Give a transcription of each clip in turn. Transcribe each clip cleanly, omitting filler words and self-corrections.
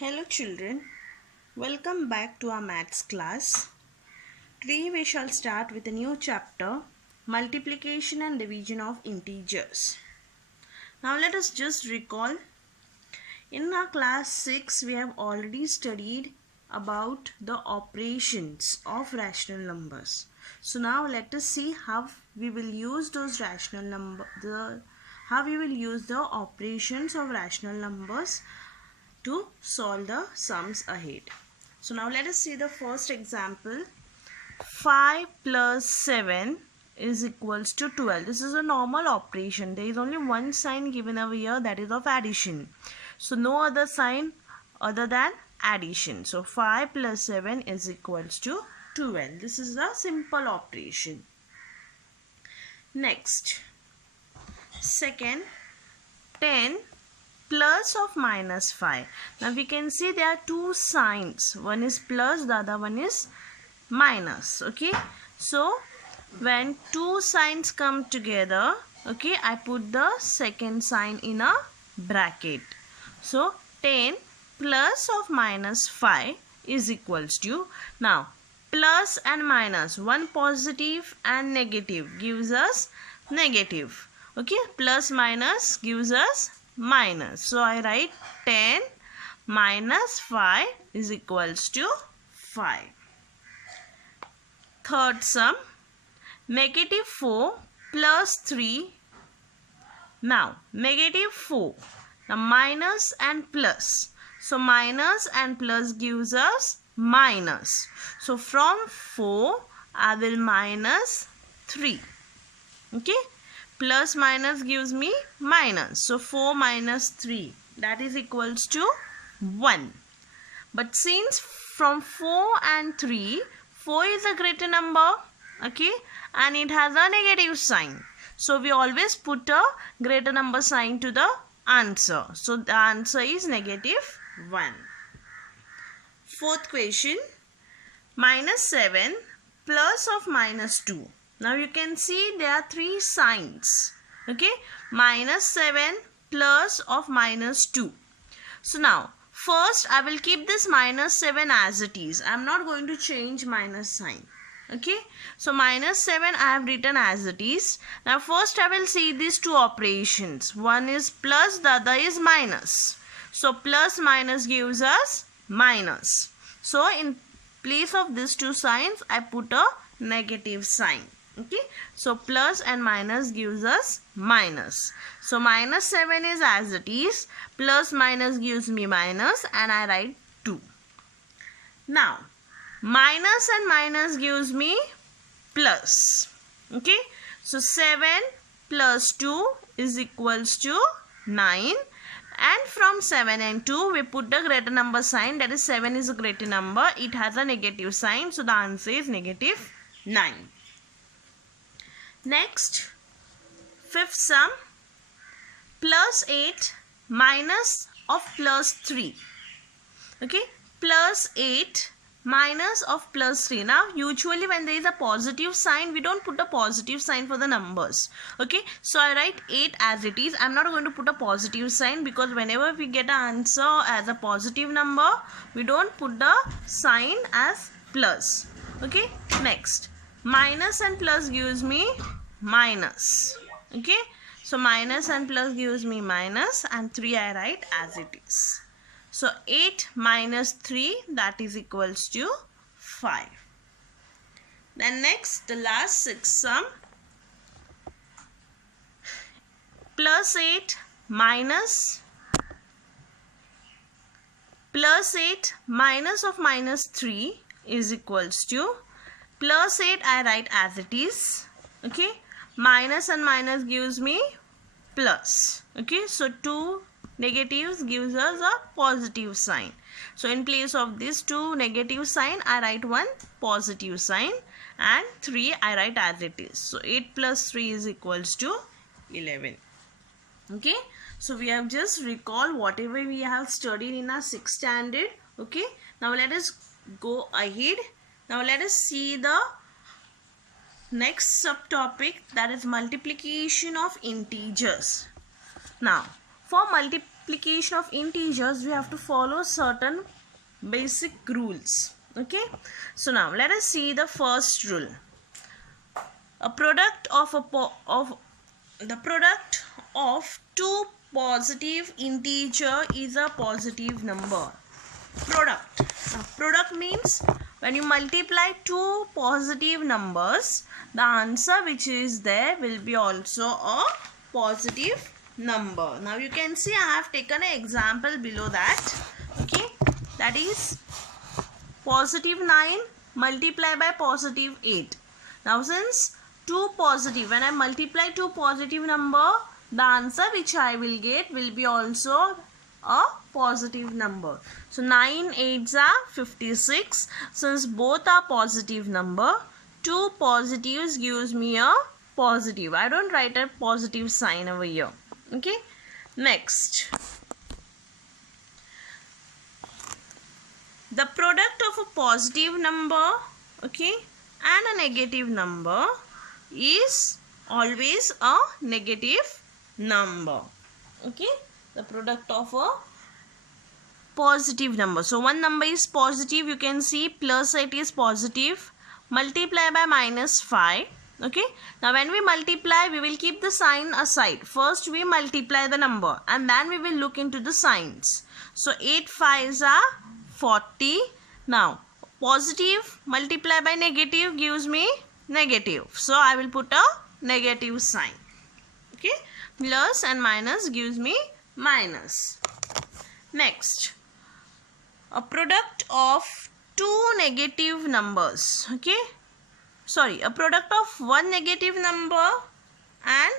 Hello children, welcome back to our maths class. Today we shall start with a new chapter, multiplication and division of integers. Now let us just recall, in our class 6 we have already studied about the operations of rational numbers. So now let us see how we will use those rational numbers, how we will use the operations of rational numbers to solve the sums ahead. So now let us see the first example. 5 plus 7 is equals to 12. This is a normal operation. There is only one sign given over here, that is of addition. So no other sign other than addition. So 5 plus 7 is equals to 12. This is a simple operation. Next, second, 10 plus of minus 5. Now we can see there are two signs. One is plus, the other one is minus. Okay. So when two signs come together, okay, I put the second sign in a bracket. So 10 plus of minus 5 is equals to, now plus and minus, one positive and negative gives us negative. Okay, plus minus gives us minus. So I write 10 minus 5 is equals to 5. Third sum, negative 4 plus 3. Now negative 4, now minus and plus. So minus and plus gives us minus. So from 4 I will minus 3. Okay. Plus minus gives me minus. So 4 minus 3, that is equals to 1. But since from 4 and 3, 4 is a greater number, okay, and it has a negative sign. So we always put a greater number sign to the answer. So the answer is negative 1. Fourth question, minus 7 plus of minus 2. Now you can see there are three signs. Okay, minus 7 plus of minus 2. So now first I will keep this minus 7 as it is. I am not going to change minus sign. Okay, so minus 7 I have written as it is. Now first I will see these two operations. One is plus, the other is minus. So plus minus gives us minus. So in place of these two signs I put a negative sign. Okay, so plus and minus gives us minus. So minus 7 is as it is, plus minus gives me minus, and I write 2. Now minus and minus gives me plus. Okay, so 7 plus 2 is equals to 9, and from 7 and 2 we put the greater number sign, that is 7 is a greater number, it has a negative sign, so the answer is negative 9. Next, fifth sum, plus 8 minus of plus 3. Okay, plus 8 minus of plus 3. Now usually when there is a positive sign, we don't put a positive sign for the numbers. Okay, so I write 8 as it is. I am not going to put a positive sign because whenever we get an answer as a positive number, we don't put the sign as plus. Okay, next, minus and plus gives me minus. Okay, so minus and plus gives me minus, and 3 I write as it is. So 8 minus 3, that is equals to 5. Then next, the last sixth sum, plus 8 minus of minus 3 is equals to, plus 8 I write as it is. Okay, minus and minus gives me plus. Okay, so 2 negatives gives us a positive sign. So in place of this 2 negative sign, I write one positive sign, and 3 I write as it is. So 8 plus 3 is equals to 11. Okay, so we have just recalled whatever we have studied in our 6th standard. Okay, now let us go ahead. Now let us see the next subtopic, that is multiplication of integers. Now for multiplication multiplication of integers, we have to follow certain basic rules. Okay, so now let us see the first rule. A product of the product of two positive integer is a positive number. Product. Now, product means when you multiply two positive numbers, the answer which is there will be also a positive number. Now you can see I have taken an example below that. Okay, that is positive 9 multiplied by positive 8. Now since two positive, when I multiply two positive number, the answer which I will get will be also a positive number. So 9 8s are 56. Since both are positive number, two positives gives me a positive. I don't write a positive sign over here. Okay, next, the product of a positive number, okay, and a negative number is always a negative number. Okay, the product of a positive number. So one number is positive, you can see plus 8 is positive, multiply by minus 5. Okay, now when we multiply, we will keep the sign aside. First we multiply the number and then we will look into the signs. So 8 5s are 40. Now positive multiply by negative gives me negative, so I will put a negative sign. Okay, plus and minus gives me minus. Next, a product of two negative numbers. Okay, sorry, a product of one negative number and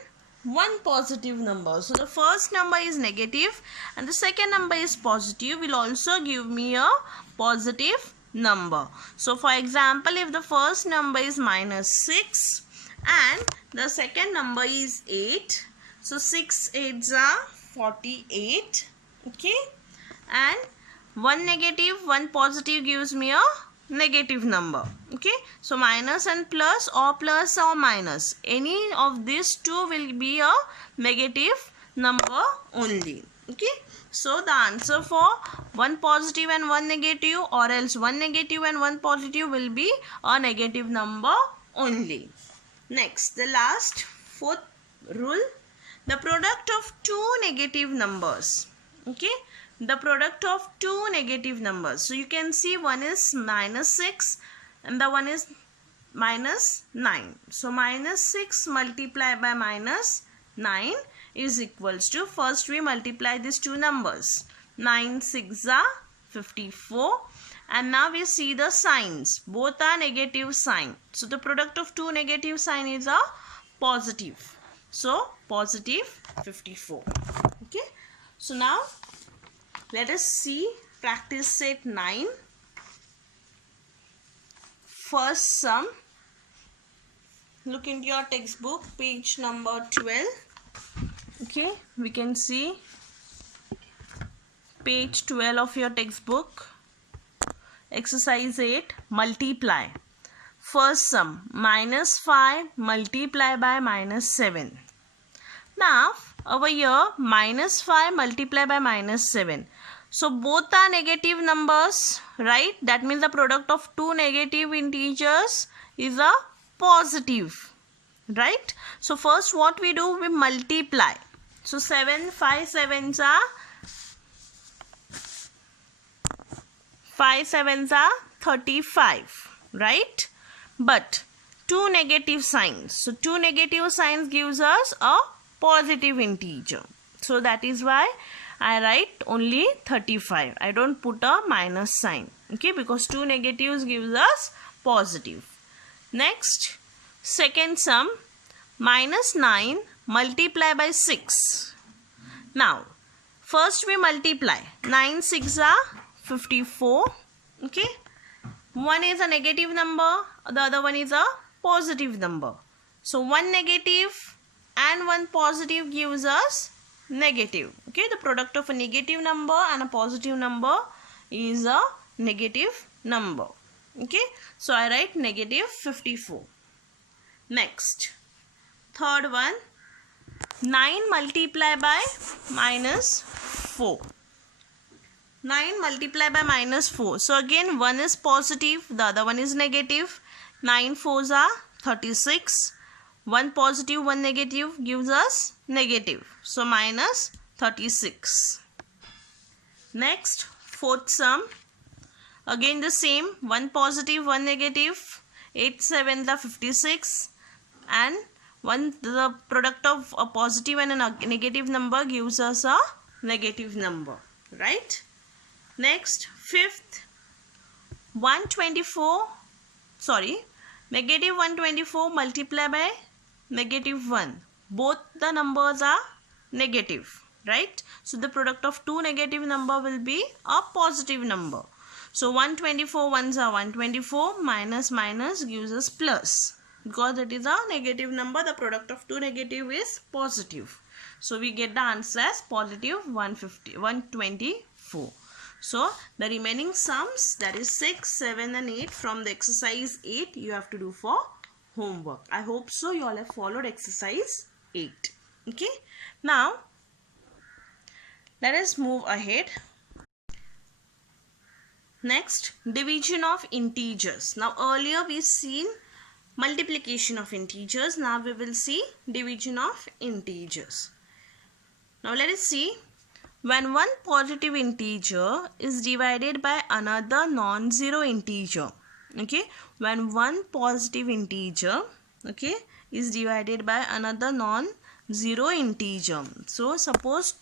one positive number. So the first number is negative and the second number is positive, will also give me a positive number. So for example, if the first number is minus 6 and the second number is 8, so 6 8s are 48. Okay, and one negative one positive gives me a negative number. Okay, so minus and plus or minus, any of these two will be a negative number only. Okay, so the answer for one positive and one negative, or else one negative and one positive, will be a negative number only. Next, the last fourth rule, the product of two negative numbers. Okay, the product of two negative numbers. So you can see one is minus 6 and the one is minus 9. So minus 6 multiplied by minus 9 is equals to, first we multiply these two numbers. 9 6 are 54. And now we see the signs. Both are negative sign. So the product of two negative sign is a positive. So positive 54. Okay. So now let us see practice set 9. First sum. Look into your textbook, page number 12. Okay, we can see page 12 of your textbook. Exercise 8, multiply. First sum, minus 5 multiply by minus 7. Now over here, minus 5 multiply by minus 7. So both are negative numbers, right? That means the product of two negative integers is a positive, right? So first what we do, we multiply. So 7 5 7s are 5 7s are 35, right? But two negative signs. So two negative signs gives us a positive integer. So that is why I write only 35. I don't put a minus sign. Okay, because two negatives gives us positive. Next, second sum, minus 9 multiply by 6. Now, first we multiply. 9 6 are 54. Okay, one is a negative number, the other one is a positive number. So one negative and one positive gives us negative. Okay, the product of a negative number and a positive number is a negative number. Okay, so I write negative 54. Next, third one, 9 multiply by minus 4. 4. 9 multiplied by minus 4. So again one is positive, the other one is negative. 9 4s are 36. One positive, one negative gives us negative. So minus 36. Next, fourth sum. Again the same. One positive, one negative. 8 7s are 56. And the product of a positive and a negative number gives us a negative number. Right? Next, fifth. Negative 124 multiplied by negative 1. Both the numbers are negative, right? So the product of two negative number will be a positive number. So 124 ones are 124, minus minus gives us plus. Because it is a negative number, the product of two negative is positive. So we get the answer as positive 124. So the remaining sums, that is 6, 7 and 8 from the exercise 8, you have to do for homework. I hope so you all have followed exercise 8. Okay. Now let us move ahead. Next, division of integers. Now earlier we seen multiplication of integers. Now we will see division of integers. Now let us see. When one positive integer is divided by another non-zero integer, okay, when one positive integer, okay, is divided by another non-zero integer. So suppose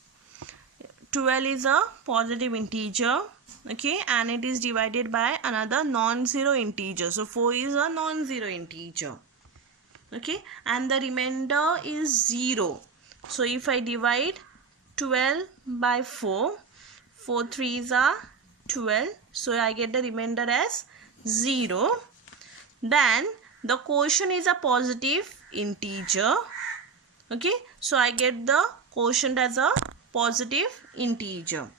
12 is a positive integer, okay, and it is divided by another non-zero integer. So 4 is a non-zero integer, okay, and the remainder is 0. So if I divide 12 by 4, 4 3s are 12, so I get the remainder as 0. Then the quotient is a positive integer, okay, so I get the quotient as a positive integer.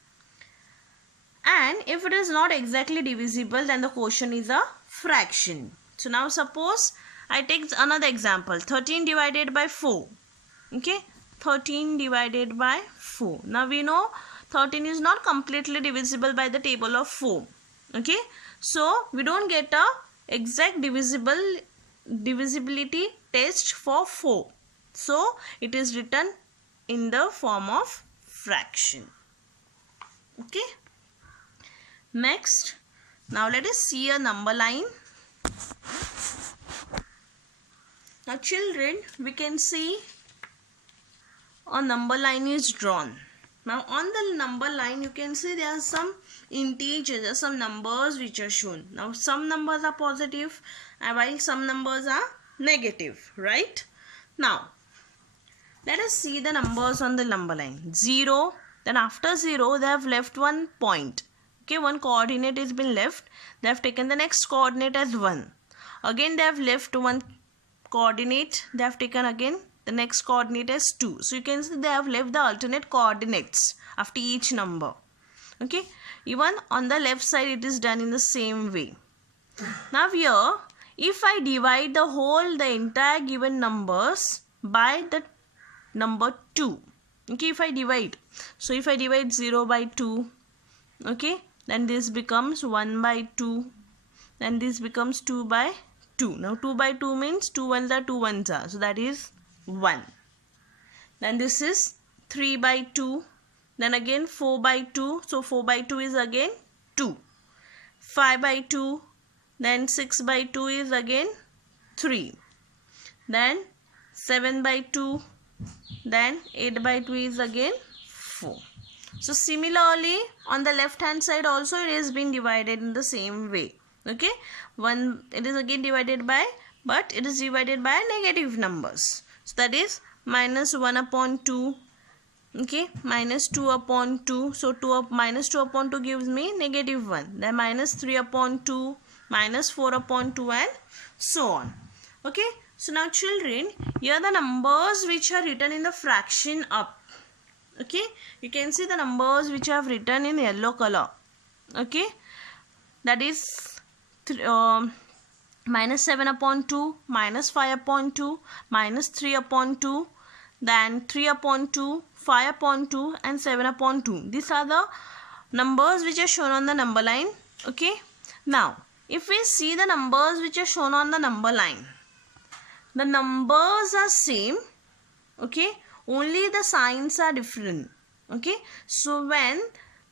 And if it is not exactly divisible, then the quotient is a fraction. So now suppose I take another example, 13 divided by 4, okay, 13 divided by 4. Now we know 13 is not completely divisible by the table of 4. Okay. So we don't get a exact divisibility test for 4. So it is written in the form of fraction. Okay. Next, now let us see a number line. Now children, we can see a number line is drawn. Now on the number line you can see there are some integers, there are some numbers which are shown. Now some numbers are positive and while some numbers are negative, right? Now let us see the numbers on the number line. 0, then after 0 they have left one point. Okay, one coordinate has been left. They have taken the next coordinate as 1. Again they have left one coordinate. They have taken again the next coordinate as 2. So you can see they have left the alternate coordinates after each number. Okay. Even on the left side it is done in the same way. Now here, if I divide the entire given numbers by the number 2. Okay, if I divide. So if I divide 0 by 2. Okay. Then this becomes 1 by 2. Then this becomes 2 by 2. Now 2 by 2 means 2 ones are 2 ones are. So that is 1. Then this is 3 by 2. Then again 4 by 2. So 4 by 2 is again 2. 5 by 2. Then 6 by 2 is again 3. Then 7 by 2. Then 8 by 2 is again 4. So similarly on the left hand side also it has been divided in the same way. Okay. It is again divided by, but it is divided by negative numbers. So that is minus 1 upon 2. Okay. Minus 2 upon 2. So minus 2 upon 2 gives me negative 1. Then minus 3 upon 2. Minus 4 upon 2 and so on. Okay. So now children, here are the numbers which are written in the fraction up. Okay. You can see the numbers which I have written in yellow color. Okay. That is minus 7 upon 2, minus 5 upon 2, minus 3 upon 2, then 3 upon 2, 5 upon 2 and 7 upon 2. These are the numbers which are shown on the number line. Okay. Now, if we see the numbers which are shown on the number line, the numbers are same. Okay. Only the signs are different. Okay. So,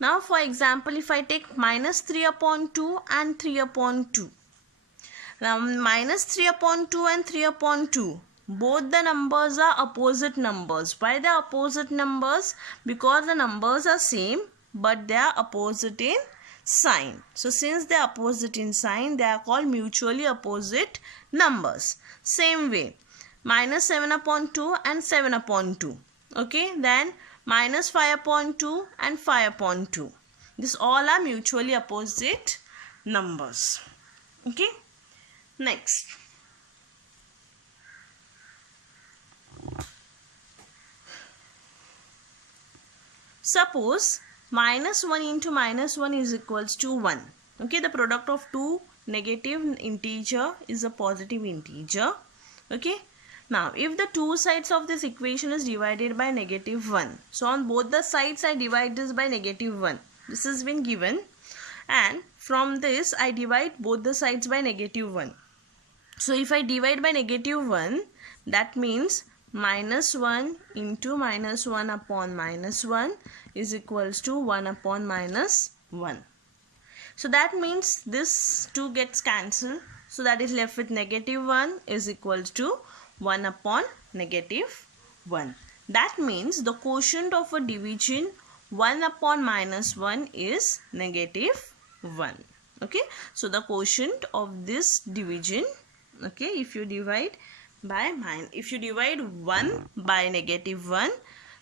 now for example, if I take minus 3 upon 2 and 3 upon 2. Now, minus 3 upon 2 and 3 upon 2. Both the numbers are opposite numbers. Why they are opposite numbers? Because the numbers are same but they are opposite in sign. So, since they are opposite in sign, they are called mutually opposite numbers. Same way, minus 7 upon 2 and 7 upon 2. Okay, then minus 5 upon 2 and 5 upon 2. These all are mutually opposite numbers. Okay, next. Suppose minus 1 into minus 1 is equals to 1. Okay, the product of two negative integer is a positive integer. Okay, now if the two sides of this equation is divided by negative 1, so on both the sides I divide this by negative 1. This has been given, and from this I divide both the sides by negative 1. So if I divide by negative 1, that means minus 1 into minus 1 upon minus 1 is equals to 1 upon minus 1. So that means this 2 gets cancelled. So that is left with negative 1 is equals to 1 upon negative 1. That means the quotient of a division 1 upon minus 1 is negative 1. Okay. So the quotient of this division, okay, if you divide 1 by negative 1,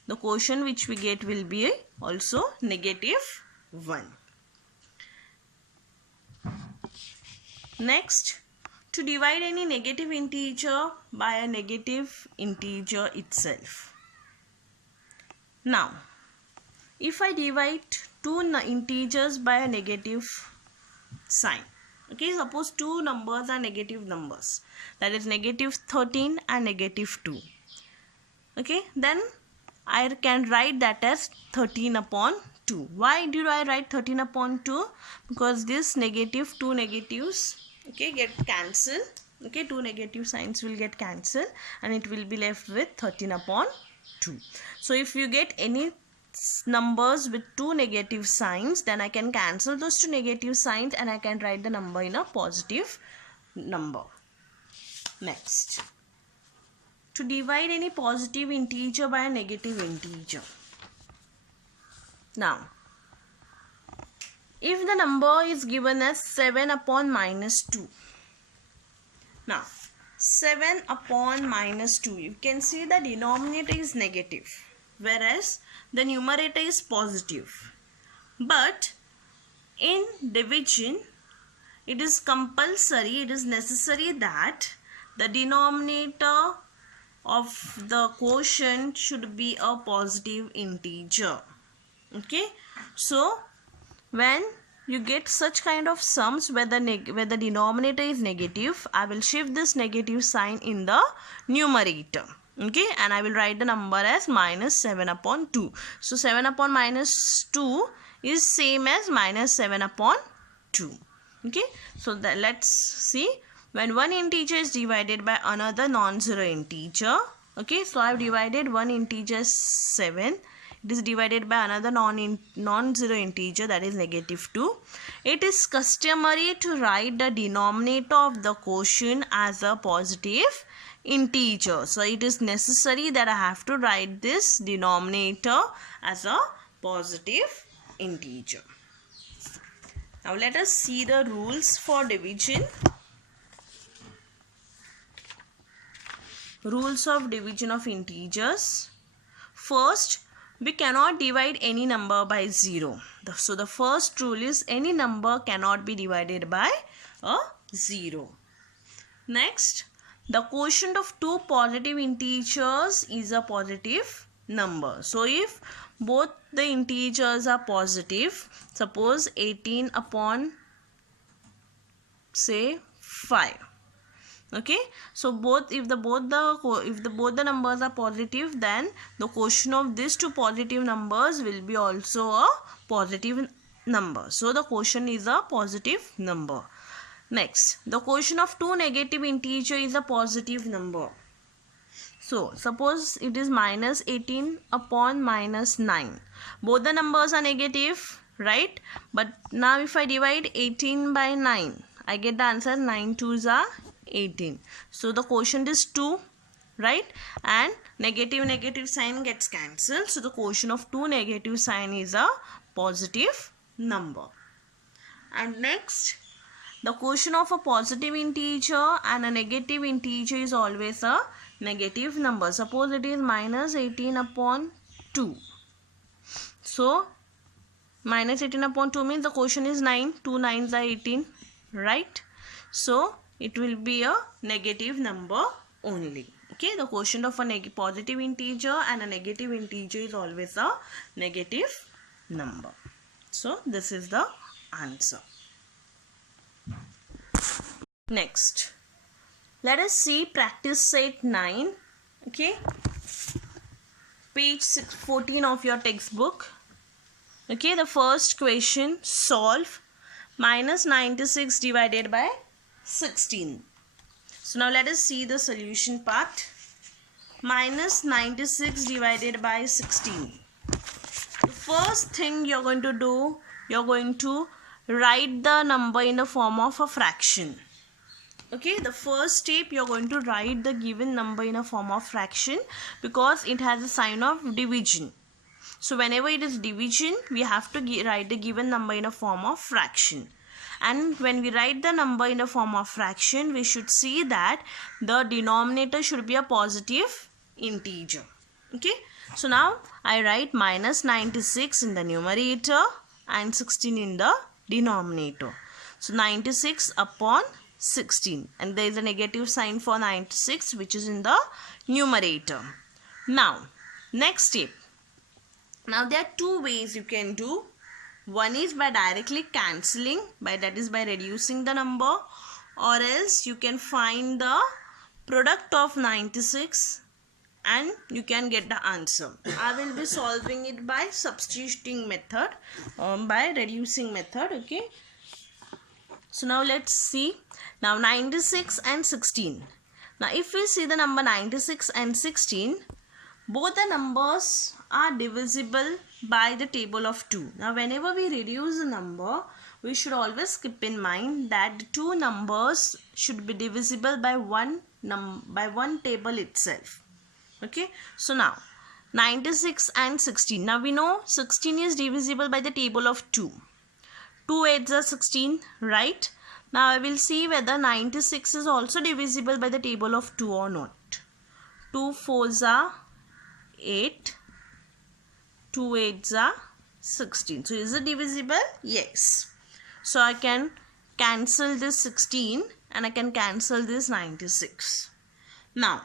the quotient which we get will be also negative 1. Next, to divide any negative integer by a negative integer itself. Now, if I divide two integers by a negative sign, okay, suppose two numbers are negative numbers, that is negative 13 and negative 2. Okay, then I can write that as 13 upon 2. Why did I write 13 upon 2? Because this negative, two negatives, okay, get cancelled. Okay, two negative signs will get cancelled and it will be left with 13 upon 2. So if you get any numbers with two negative signs, then I can cancel those two negative signs and I can write the number in a positive number. Next, to divide any positive integer by a negative integer. Now, if the number is given as 7 upon minus 2. Now, 7 upon minus 2, you can see the denominator is negative, whereas the numerator is positive. But in division, it is compulsory, it is necessary that the denominator of the quotient should be a positive integer. Okay, so when you get such kind of sums where the denominator is negative, I will shift this negative sign in the numerator. Okay, and I will write the number as minus 7 upon 2. So 7 upon minus 2 is same as minus 7 upon 2. Okay, so let's see, when one integer is divided by another non-zero integer. Okay, so I have divided one integer 7. It is divided by another non-zero integer, that is negative 2. It is customary to write the denominator of the quotient as a positive integer. So it is necessary that I have to write this denominator as a positive integer. Now let us see the rules for division. Rules of division of integers. First, we cannot divide any number by 0. So the first rule is any number cannot be divided by a 0. Next, the quotient of two positive integers is a positive number. So if both the integers are positive, suppose 18 upon say 5. Okay, so both the numbers are positive, then the quotient of these two positive numbers will be also a positive number. So the quotient is a positive number. Next, the quotient of two negative integer is a positive number. So suppose it is minus 18 upon minus 9. Both the numbers are negative, right? But now if I divide 18 by 9, I get the answer 9 2s are 18. So the quotient is 2, right? And negative sign gets cancelled. So the quotient of two negative sign is a positive number. And next, the quotient of a positive integer and a negative integer is always a negative number. Suppose it is minus 18 upon 2. So minus 18 upon 2 means the quotient is 9. 2 9s are 18, right? So it will be a negative number only. Okay, the quotient of a positive integer and a negative integer is always a negative number. So this is the answer. Next, let us see practice set 9. Okay, page 14 of your textbook. Okay, the first question, solve minus 96 divided by 16. So now let us see the solution part. Minus 96 divided by 16. The first thing you're going to do, you're going to write the number in the form of a fraction. Okay, the first step, you're going to write the given number in a form of fraction because it has a sign of division. So whenever it is division, we have to write the given number in a form of fraction. And when we write the number in a form of fraction, we should see that the denominator should be a positive integer. Okay, so now I write minus 96 in the numerator and 16 in the denominator. So 96 upon 16, and there is a negative sign for 96 which is in the numerator. Now next step. Now there are two ways you can do. One is by directly cancelling, that is by reducing the number, or else you can find the product of 96 and you can get the answer. I will be solving it by substituting method, by reducing method. Okay, so now let's see. Now 96 and 16. Now if we see the number 96 and 16, both the numbers are divisible by the table of 2. Now whenever we reduce a number, we should always keep in mind that the two numbers should be divisible by one table itself. Okay, so now 96 and 16. Now we know 16 is divisible by the table of 2. 2 8s are 16, right? Now I will see whether 96 is also divisible by the table of 2 or not. 2 4s are 8, 2 8s are 16. So is it divisible? Yes. So I can cancel this 16 and I can cancel this 96. Now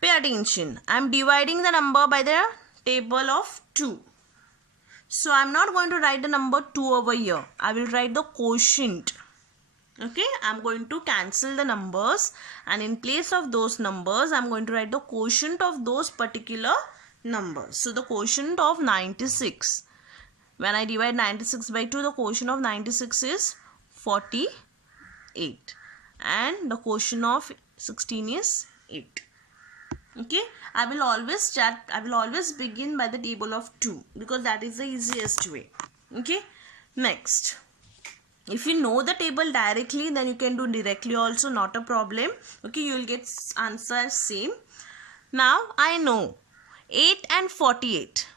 pay attention. I am dividing the number by the table of 2. So I am not going to write the number 2 over here. I will write the quotient. Okay, I am going to cancel the numbers and in place of those numbers I am going to write the quotient of those particular numbers. So the quotient of 96. When I divide 96 by 2, the quotient of 96 is 48 and the quotient of 16 is 8. Okay, I will always begin by the table of 2 because that is the easiest way. Okay, next, if you know the table directly, then you can do directly also, not a problem. Okay, you will get answer same. Now I know 8 and 48.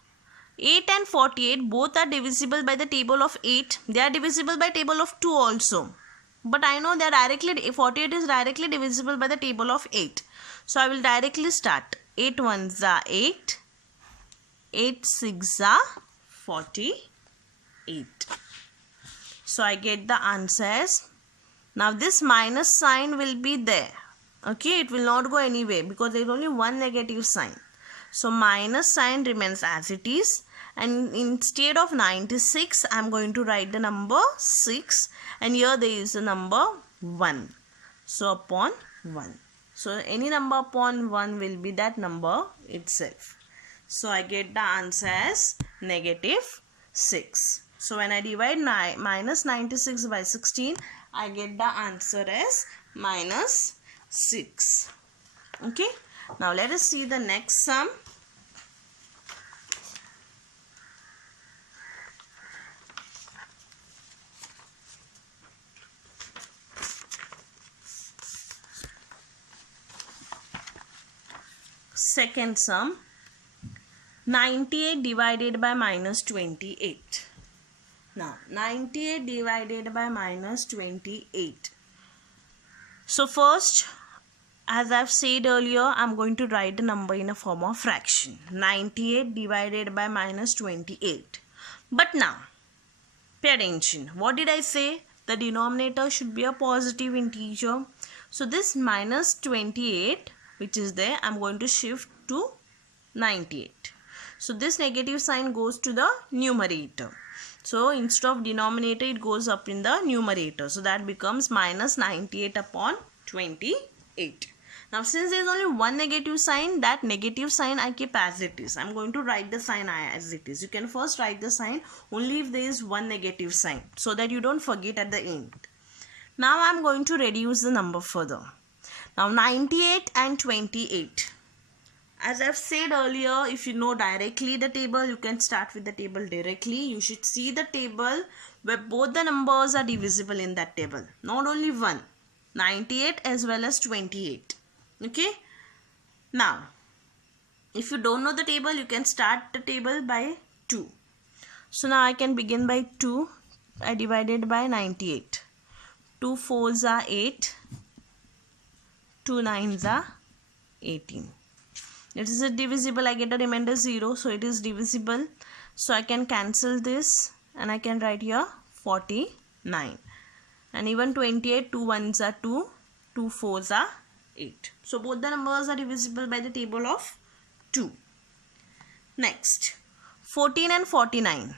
8 and 48 both are divisible by the table of 8. They are divisible by table of 2 also. But I know they are directly, 48 is directly divisible by the table of 8. So I will directly start. 8 1s are 8. 8 6s are 48. So I get the answers. Now this minus sign will be there. Okay, it will not go anywhere because there is only one negative sign. So minus sign remains as it is. And instead of 96, I am going to write the number 6. And here there is a number 1. So upon 1. So any number upon 1 will be that number itself. So I get the answer as negative 6. So when I divide minus 96 by 16, I get the answer as minus 6. Okay. Now let us see the next sum. Second sum, 98 divided by minus 28. Now 98 divided by minus 28. So first, as I've said earlier, I'm going to write the number in a form of fraction. 98 divided by minus 28. But now, pay attention. What did I say? The denominator should be a positive integer. So this minus 28, which is there, I'm going to shift to 98. So this negative sign goes to the numerator. So instead of denominator, it goes up in the numerator. So that becomes minus 98 upon 28. Now since there is only one negative sign, that negative sign I keep as it is. I'm going to write the sign as it is. You can first write the sign only if there is one negative sign, so that you don't forget at the end. Now I'm going to reduce the number further. Now 98 and 28. As I've said earlier, if you know directly the table, you can start with the table directly. You should see the table where both the numbers are divisible in that table. Not only one, 98 as well as 28. Okay. Now, if you don't know the table, you can start the table by 2. So now I can begin by 2. I divided by 98. 2 4s are 8. 2 9s are 18. It is divisible. I get a remainder 0. So it is divisible. So I can cancel this and I can write here 49. And even 28, 2 1s are 2. 2 4s are 8. So both the numbers are divisible by the table of 2. Next, 14 and 49.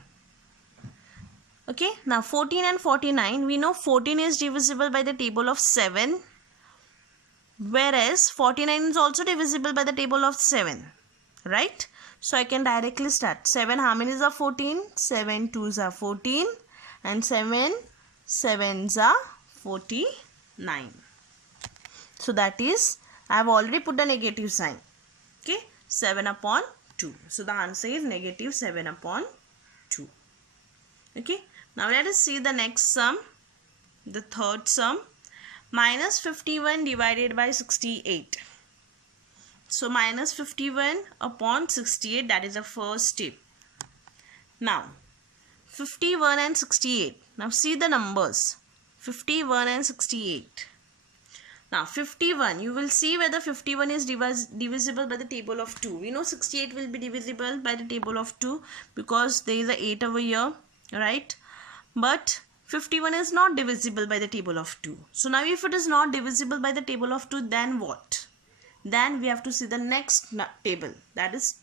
Okay, now 14 and 49, we know 14 is divisible by the table of 7. Whereas 49 is also divisible by the table of 7. Right? So I can directly start. 7 how many are 14? 7 2s are 14. And 7 7s are 49. So that is, I have already put a negative sign. Okay, 7 upon 2. So the answer is negative 7 upon 2. Okay, now let us see the next sum, the third sum. Minus 51 divided by 68. So minus 51 upon 68, that is the first step. Now 51 and 68. Now see the numbers. 51 and 68. Now 51, you will see whether 51 is divisible by the table of 2. We know 68 will be divisible by the table of 2 because there is a 8 over here, right? But 51 is not divisible by the table of 2. So now if it is not divisible by the table of 2, then what? Then we have to see the next table, that is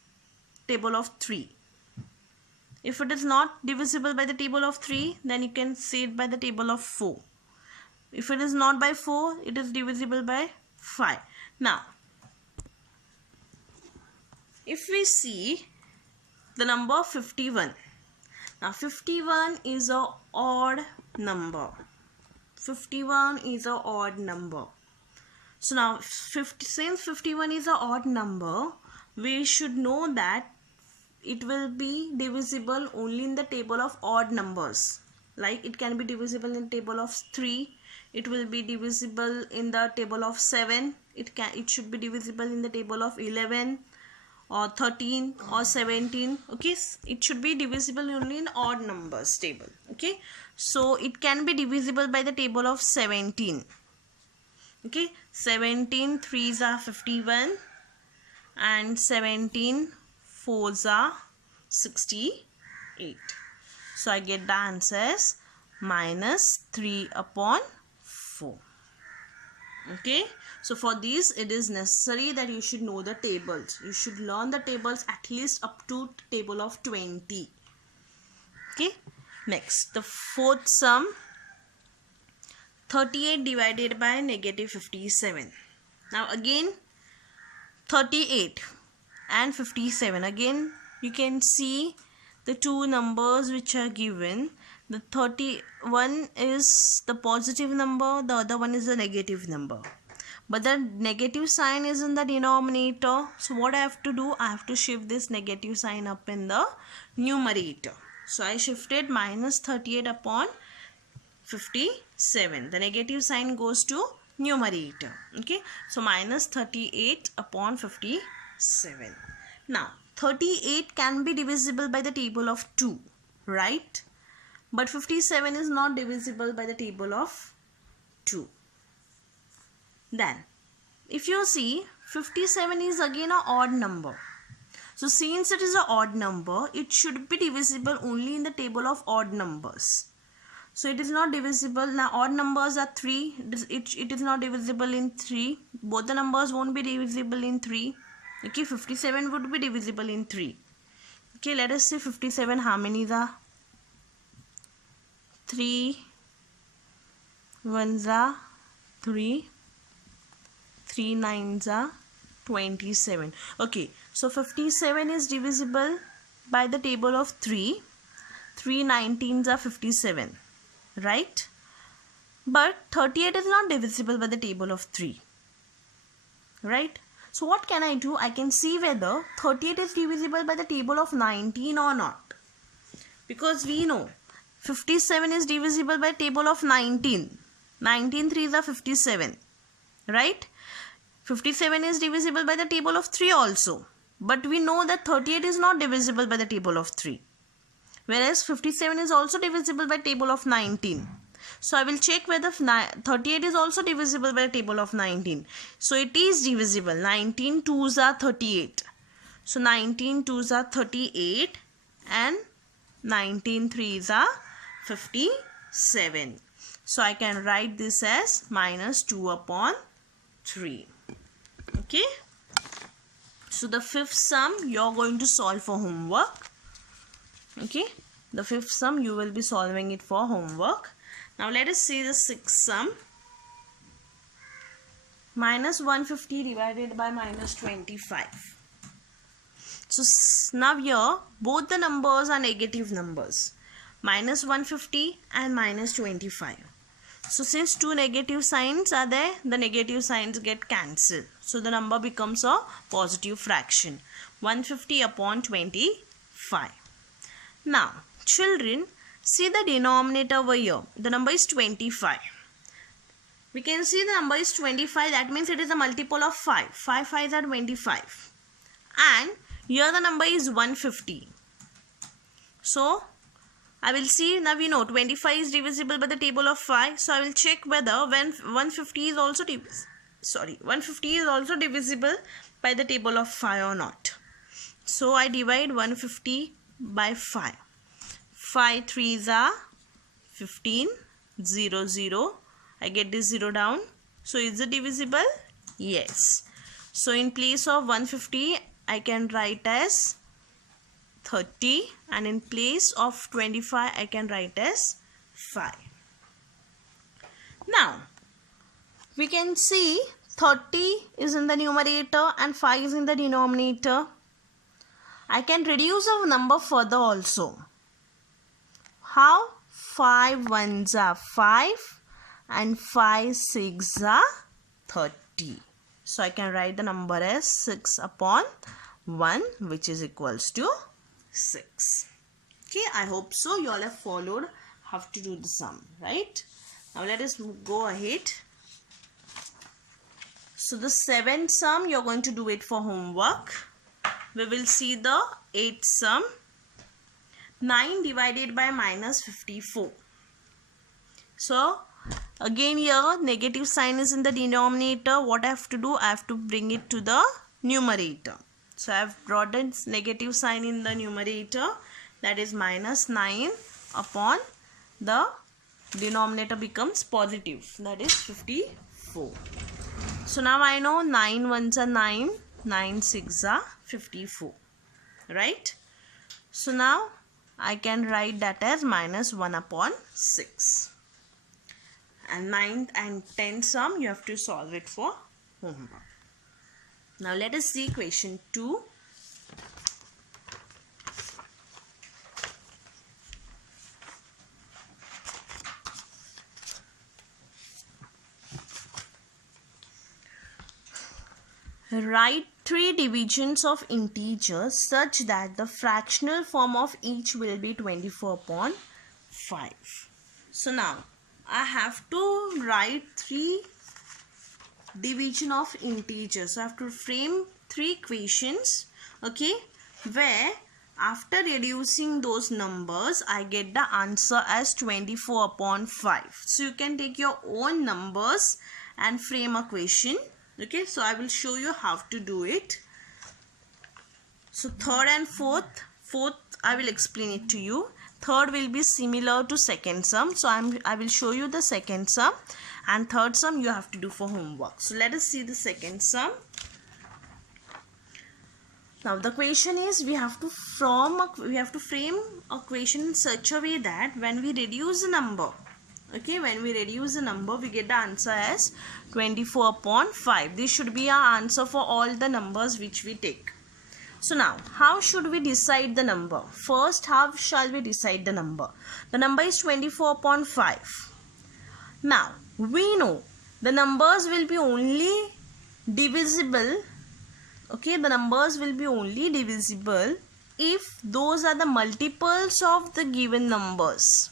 table of 3. If it is not divisible by the table of 3, then you can see it by the table of 4. If it is not by 4, it is divisible by 5. Now, if we see the number 51. Now 51 is a odd number. 51 is a odd number. So now since 51 is a odd number, we should know that it will be divisible only in the table of odd numbers. Like it can be divisible in the table of 3. It will be divisible in the table of 7. It should be divisible in the table of 11. Or 13 or 17. Okay, it should be divisible only in odd numbers table. Okay, so it can be divisible by the table of 17. Okay, 17 3s are 51 and 17 4s are 68. So I get the answer as minus 3 upon 4. Okay, so for this it is necessary that you should know the tables. You should learn the tables at least up to table of 20. Okay, next the fourth sum, 38 divided by negative 57. Now again 38 and 57. Again you can see the two numbers which are given. The 31 is the positive number, the other one is the negative number. But the negative sign is in the denominator. So what I have to do? I have to shift this negative sign up in the numerator. So I shifted minus 38 upon 57. The negative sign goes to numerator. Okay. So minus 38 upon 57. Now 38 can be divisible by the table of 2. Right? But 57 is not divisible by the table of 2. Then, if you see, 57 is again an odd number. So, since it is an odd number, it should be divisible only in the table of odd numbers. So, it is not divisible. Now, odd numbers are 3. It is not divisible in 3. Both the numbers won't be divisible in 3. Okay, 57 would be divisible in 3. Okay, let us see 57. How many are? 3 ones are 3. 3 nines are 27. Okay, so 57 is divisible by the table of 3. 3 19s are 57, right? But 38 is not divisible by the table of 3, right? So what can I do? I can see whether 38 is divisible by the table of 19 or not. Because we know 57 is divisible by table of 19. 19 3s are 57, right? 57 is divisible by the table of 3 also. But we know that 38 is not divisible by the table of 3. Whereas 57 is also divisible by table of 19. So I will check whether 38 is also divisible by the table of 19. So it is divisible. 19 2s are 38. So 19 2s are 38 and 19 3s are 57. So I can write this as minus 2 upon 3. Okay, so the fifth sum you are going to solve for homework. Okay, the fifth sum you will be solving it for homework. Now let us see the sixth sum. Minus 150 divided by minus 25. So now here both the numbers are negative numbers. Minus 150 and minus 25. So since two negative signs are there, the negative signs get cancelled. So the number becomes a positive fraction. 150 upon 25. Now, children, see the denominator over here. The number is 25. We can see the number is 25. That means it is a multiple of 5. 5 5s are 25. And here the number is 150. So, I will see, now we know 25 is divisible by the table of 5. So I will check whether when 150 is also divisible by the table of 5 or not. So I divide 150 by 5. 5 3s are 15, 0 0. I get this 0 down. So is it divisible? Yes. So in place of 150 I can write as 30 and in place of 25 I can write as 5. Now we can see 30 is in the numerator and 5 is in the denominator. I can reduce a number further also. How? 5 ones are 5 and 5 6 are 30. So I can write the number as 6 upon 1, which is equals to 6. Okay, I hope so you all have followed how to do the sum, right? Now let us go ahead. So the 7th sum you are going to do it for homework. We will see the 8th sum. 9 divided by minus 54. So again here negative sign is in the denominator. What I have to do? I have to bring it to the numerator. So I have brought a negative sign in the numerator, that is minus 9 upon the denominator becomes positive, that is 54. So now I know 9 ones are 9, 9 6 are 54, right? So now I can write that as minus 1 upon 6. And 9th and 10th sum you have to solve it for homework. Now let us see question 2. Write 3 divisions of integers such that the fractional form of each will be 24 upon 5. So now I have to write 3 division of integers. So I have to frame 3 equations, okay, where after reducing those numbers I get the answer as 24 upon 5. So you can take your own numbers and frame a equation. Okay, so I will show you how to do it. So third and fourth I will explain it to you. Third will be similar to second sum. So I will show you the second sum, and third sum you have to do for homework. So let us see the second sum. Now the question is we have to frame a equation in such a way that when we reduce a number, okay, when we reduce a number we get the answer as 24 upon 5. This should be our answer for all the numbers which we take. So now how should we decide the number? First, how shall we decide the number? The number is 24 upon 5. Now we know the numbers will be only divisible, okay, the numbers will be only divisible if those are the multiples of the given numbers,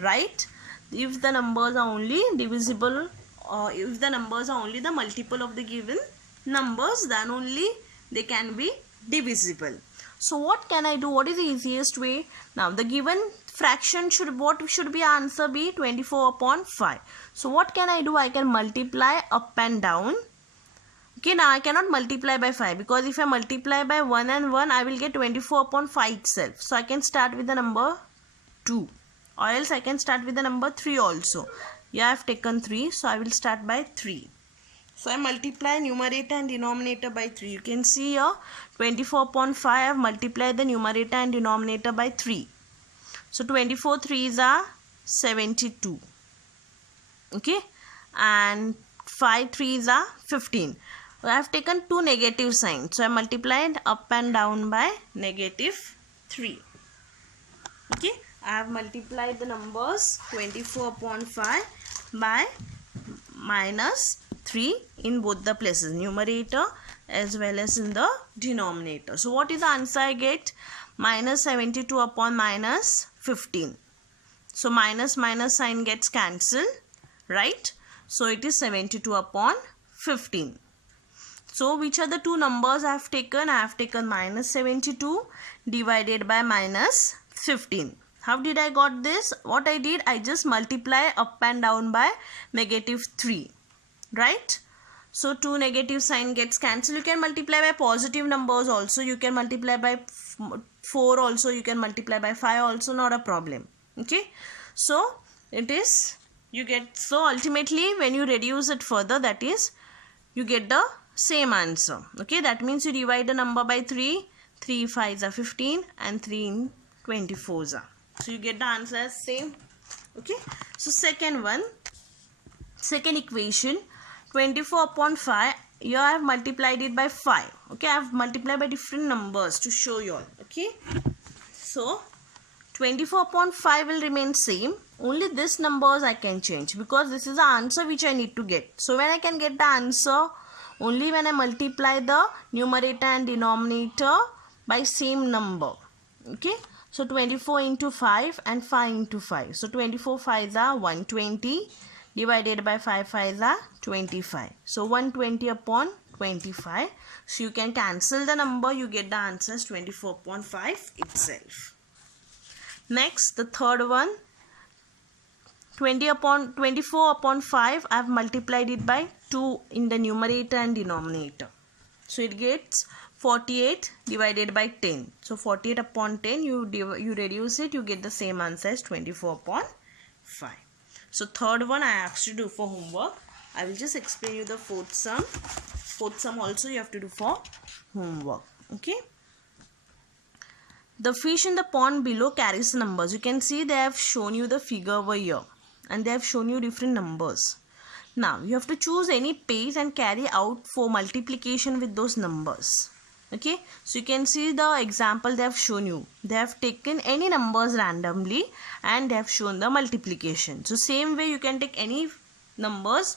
right? If the numbers are only divisible, or if the numbers are only the multiple of the given numbers, then only they can be divisible. So what can I do? What is the easiest way? Now the given fraction what should be answer be? 24 upon 5. So what can I do? I can multiply up and down. Okay, now I cannot multiply by 5 because if I multiply by 1 and 1 I will get 24 upon 5 itself. So I can start with the number 2, or else I can start with the number 3 also. Yeah, I have taken 3, so I will start by 3. So I multiply numerator and denominator by 3. You can see here 24 upon 5 I have multiplied the numerator and denominator by 3. So 24 3s are 72. Okay, and 5 3s are 15. I have taken 2 negative signs. So I multiplied up and down by -3. Okay, I have multiplied the numbers 24 upon 5 by -3 in both the places, numerator as well as in the denominator. So what is the answer I get? -72 upon -15. So minus sign gets cancelled, right? So it is 72 upon 15. So which are the two numbers I have taken? I have taken -72 divided by -15. How did I got this? What I did, I just multiply up and down by -3, right? So 2 negative sign gets cancelled. You can multiply by positive numbers also. You can multiply by 4 also. You can multiply by 5 also. Not a problem. Okay. So it is, you get, so ultimately when you reduce it further, that is, you get the same answer. Okay. That means you divide the number by 3. 3 5s are 15 and 3 in 24s are. So you get the answer as same. Okay. So second equation, 24 upon 5. Here I have multiplied it by 5. Okay. I have multiplied by different numbers to show you all. Okay. So 24 upon 5 will remain same. Only this numbers I can change because this is the answer which I need to get. So when I can get the answer? Only when I multiply the numerator and denominator by same number. Okay. So 24 into 5 and 5 into 5. So 24 5s are 120 divided by 5 5s are 25. So 120 upon 25. So you can cancel the number. You get the answer as 24 upon 5 itself. Next, the third one. 24 upon 5. I have multiplied it by 2 in the numerator and denominator. So it gets 48 divided by 10. So 48 upon 10, you reduce it, you get the same answer as 24 upon 5. So third one I asked you to do for homework. I will just explain you the fourth sum. Fourth sum also you have to do for homework. Okay. The fish in the pond below carries numbers. You can see they have shown you the figure over here. And they have shown you different numbers. Now you have to choose any page and carry out for multiplication with those numbers. Okay, so you can see the example they have shown you. They have taken any numbers randomly and they have shown the multiplication. So same way you can take any numbers.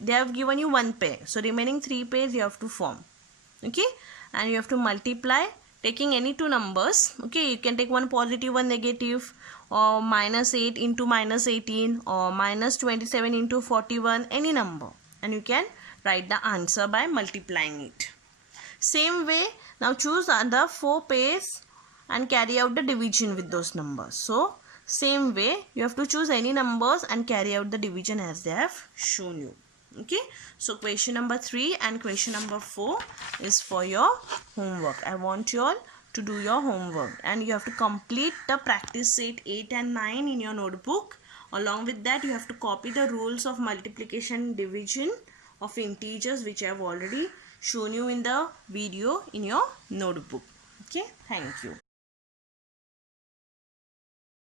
They have given you one pair, so remaining 3 pairs you have to form. Okay, and you have to multiply taking any two numbers. Okay, you can take one positive, one negative, or -8 into -18, or -27 into 41, any number, and you can write the answer by multiplying it. Same way, now choose other 4 pairs and carry out the division with those numbers. So same way you have to choose any numbers and carry out the division as they have shown you. Okay, so question number 3 and question number 4 is for your homework. I want you all to do your homework, and you have to complete the practice set 8 and 9 in your notebook. Along with that, you have to copy the rules of multiplication, division of integers, which I have already shown you in the video in your notebook. Okay, thank you.